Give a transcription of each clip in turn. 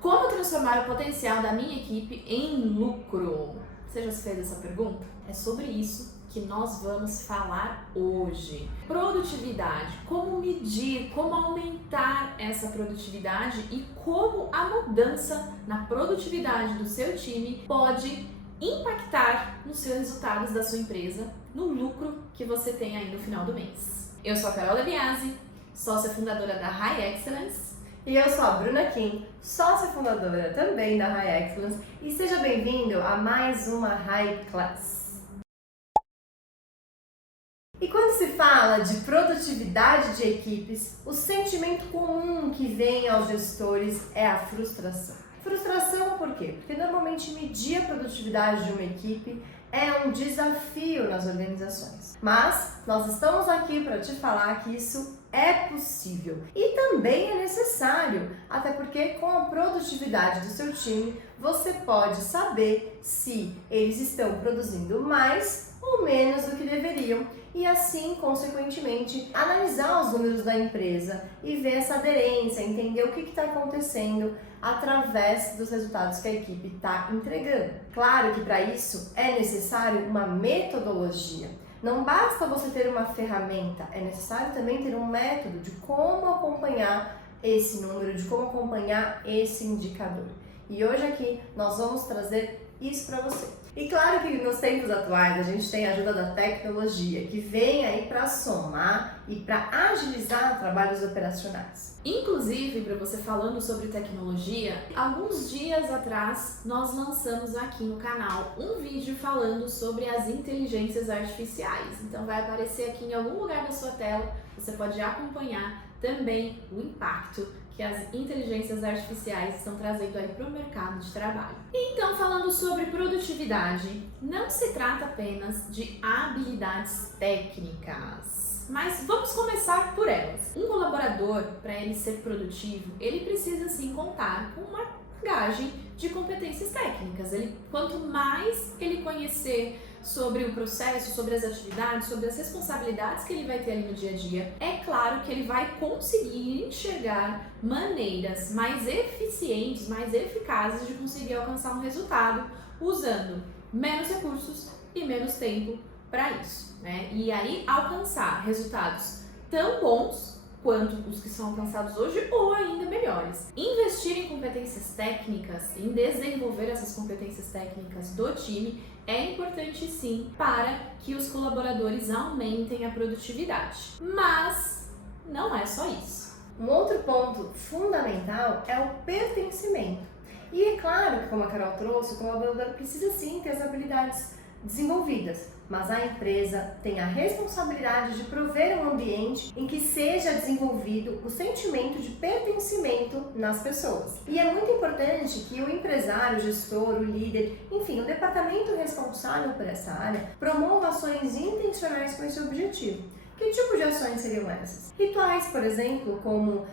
Como transformar o potencial da minha equipe em lucro? Você já se fez essa pergunta? É sobre isso que nós vamos falar hoje. Produtividade, como medir, como aumentar essa produtividade e como a mudança na produtividade do seu time pode impactar nos seus resultados da sua empresa, no lucro que você tem aí no final do mês. Eu sou a Carol Leviasi, sócia fundadora da High Excellence. E eu sou a Bruna Kim, sócia fundadora também da High Excellence, e seja bem-vindo a mais uma High Class. E quando se fala de produtividade de equipes, o sentimento comum que vem aos gestores é a frustração. Frustração por quê? Porque normalmente medir a produtividade de uma equipe é um desafio nas organizações. Mas nós estamos aqui para te falar que isso é possível e também é necessário, até porque com a produtividade do seu time você pode saber se eles estão produzindo mais ou menos do que deveriam e assim, consequentemente, analisar os números da empresa e ver essa aderência, entender o que está acontecendo através dos resultados que a equipe está entregando. Claro que para isso é necessário uma metodologia. Não basta você ter uma ferramenta, é necessário também ter um método de como acompanhar esse número, de como acompanhar esse indicador. E hoje aqui nós vamos trazer isso para você. E claro que nos tempos atuais a gente tem a ajuda da tecnologia, que vem aí para somar e para agilizar trabalhos operacionais. Inclusive, para você falando sobre tecnologia, alguns dias atrás nós lançamos aqui no canal um vídeo falando sobre as inteligências artificiais. Então vai aparecer aqui em algum lugar da sua tela, você pode acompanhar também o impacto que as inteligências artificiais estão trazendo aí para o mercado de trabalho. Então, falando sobre produtividade, não se trata apenas de habilidades técnicas, mas vamos começar por elas. Um colaborador, para ele ser produtivo, ele precisa sim contar com uma bagagem de competências técnicas. Quanto mais ele conhecer sobre o processo, sobre as atividades, sobre as responsabilidades que ele vai ter ali no dia a dia, é claro que ele vai conseguir enxergar maneiras mais eficientes, mais eficazes de conseguir alcançar um resultado usando menos recursos e menos tempo para isso, né? E aí alcançar resultados tão bons quanto os que são alcançados hoje ou ainda melhores. Investir em competências técnicas, em desenvolver essas competências técnicas do time é importante sim para que os colaboradores aumentem a produtividade. Mas não é só isso. Um outro ponto fundamental é o pertencimento. E é claro que, como a Carol trouxe, o colaborador precisa sim ter as habilidades desenvolvidas, mas a empresa tem a responsabilidade de prover um ambiente em que seja desenvolvido o sentimento de pertencimento nas pessoas. E é muito importante que o empresário, o gestor, o líder, enfim, o departamento responsável por essa área promova ações intencionais com esse objetivo. Que tipo de ações seriam essas? Rituais, por exemplo, como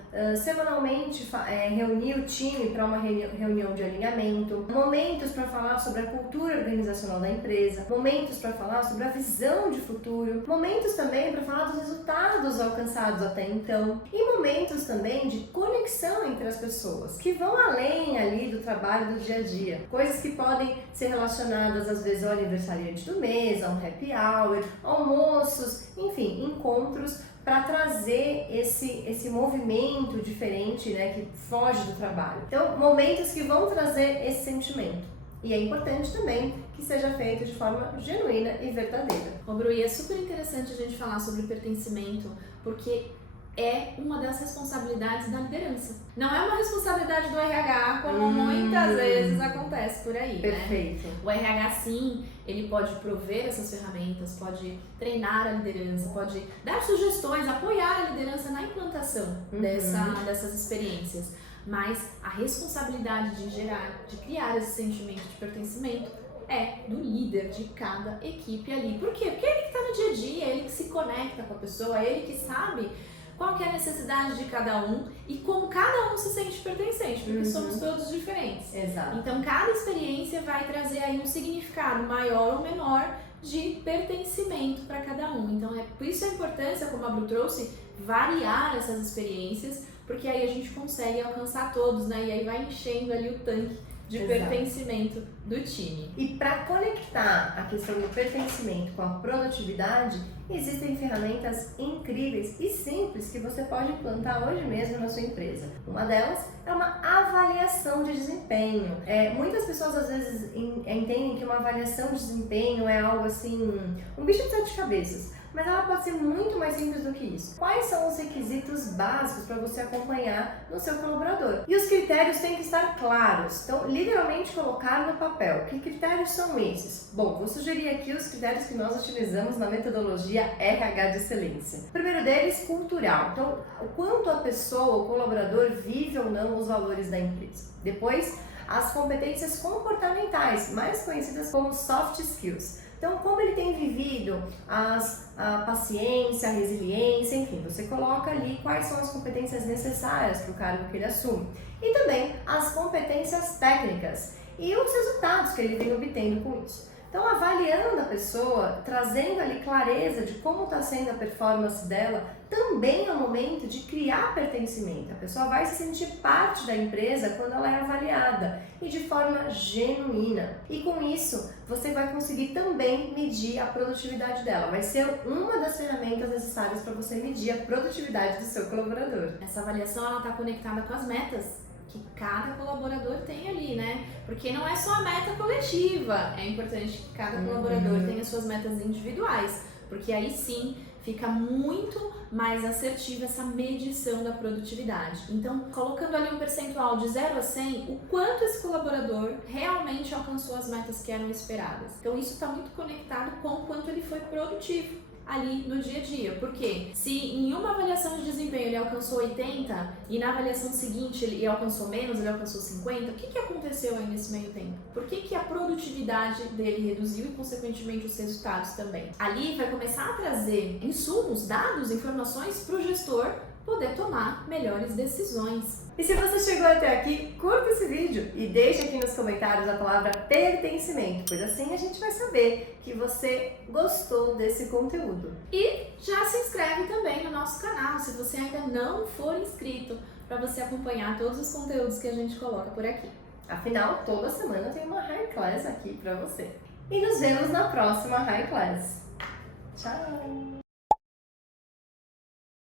semanalmente reunir o time para uma reunião de alinhamento, momentos para falar sobre a cultura organizacional da empresa, momentos para falar sobre a visão de futuro, momentos também para falar dos resultados alcançados até então e momentos também de conexão entre as pessoas, que vão além ali do trabalho do dia a dia. Coisas que podem ser relacionadas às vezes ao aniversariante do mês, a um happy hour, almoços, enfim, encontros para trazer esse movimento diferente, né, que foge do trabalho. Então, momentos que vão trazer esse sentimento. E é importante também que seja feito de forma genuína e verdadeira. Ô Bru, e é super interessante a gente falar sobre pertencimento, porque é uma das responsabilidades da liderança. Não é uma responsabilidade do RH, como muitas vezes acontece por aí, Perfeito. né? O RH, sim, ele pode prover essas ferramentas, pode treinar a liderança, pode dar sugestões, apoiar a liderança na implantação dessas experiências. Mas a responsabilidade de gerar, de criar esse sentimento de pertencimento é do líder de cada equipe ali. Por quê? Porque é ele que está no dia a dia, é ele que se conecta com a pessoa, é ele que sabe qual que é a necessidade de cada um e como cada um se sente pertencente, porque somos todos diferentes. Exato. Então, cada experiência vai trazer aí um significado maior ou menor de pertencimento para cada um. Então, por isso a importância, como a Bru trouxe, variar essas experiências porque aí a gente consegue alcançar todos, né? E aí vai enchendo ali o tanque de pertencimento do time. E para conectar a questão do pertencimento com a produtividade, existem ferramentas incríveis e simples que você pode implantar hoje mesmo na sua empresa. Uma delas é uma avaliação de desempenho. Muitas pessoas às vezes entendem que uma avaliação de desempenho é algo assim, um bicho de sete cabeças. Mas ela pode ser muito mais simples do que isso. Quais são os requisitos básicos para você acompanhar no seu colaborador? E os critérios têm que estar claros. Então, literalmente colocar no papel. Que critérios são esses? Bom, vou sugerir aqui os critérios que nós utilizamos na metodologia RH de excelência. O primeiro deles, cultural. Então, o quanto a pessoa, o colaborador, vive ou não os valores da empresa. Depois, as competências comportamentais, mais conhecidas como soft skills. Então, como ele tem vivido a paciência, a resiliência, enfim, você coloca ali quais são as competências necessárias para o cargo que ele assume. E também as competências técnicas e os resultados que ele vem obtendo com isso. Então, avaliando a pessoa, trazendo ali clareza de como está sendo a performance dela, também é o momento de criar pertencimento. A pessoa vai se sentir parte da empresa quando ela é avaliada e de forma genuína. E com isso, você vai conseguir também medir a produtividade dela. Vai ser uma das ferramentas necessárias para você medir a produtividade do seu colaborador. Essa avaliação está conectada com as metas que cada colaborador tem ali, né? Porque não é só a meta coletiva, é importante que cada colaborador tenha suas metas individuais, porque aí sim fica muito mais assertiva essa medição da produtividade. Então, colocando ali um percentual de 0 a 100, o quanto esse colaborador realmente alcançou as metas que eram esperadas. Então, isso está muito conectado com o quanto ele foi produtivo ali no dia a dia, porque se em uma avaliação de desempenho ele alcançou 80 e na avaliação seguinte ele alcançou menos, ele alcançou 50, o que aconteceu aí nesse meio tempo? Por que a produtividade dele reduziu e consequentemente os resultados também? Ali vai começar a trazer insumos, dados, informações para o gestor poder tomar melhores decisões. E se você chegou até aqui, curta esse vídeo e deixe aqui nos comentários a palavra pertencimento, pois assim a gente vai saber que você gostou desse conteúdo. E já se inscreve também no nosso canal, se você ainda não for inscrito, para você acompanhar todos os conteúdos que a gente coloca por aqui. Afinal, toda semana tem uma High Class aqui para você. E nos vemos na próxima High Class. Tchau!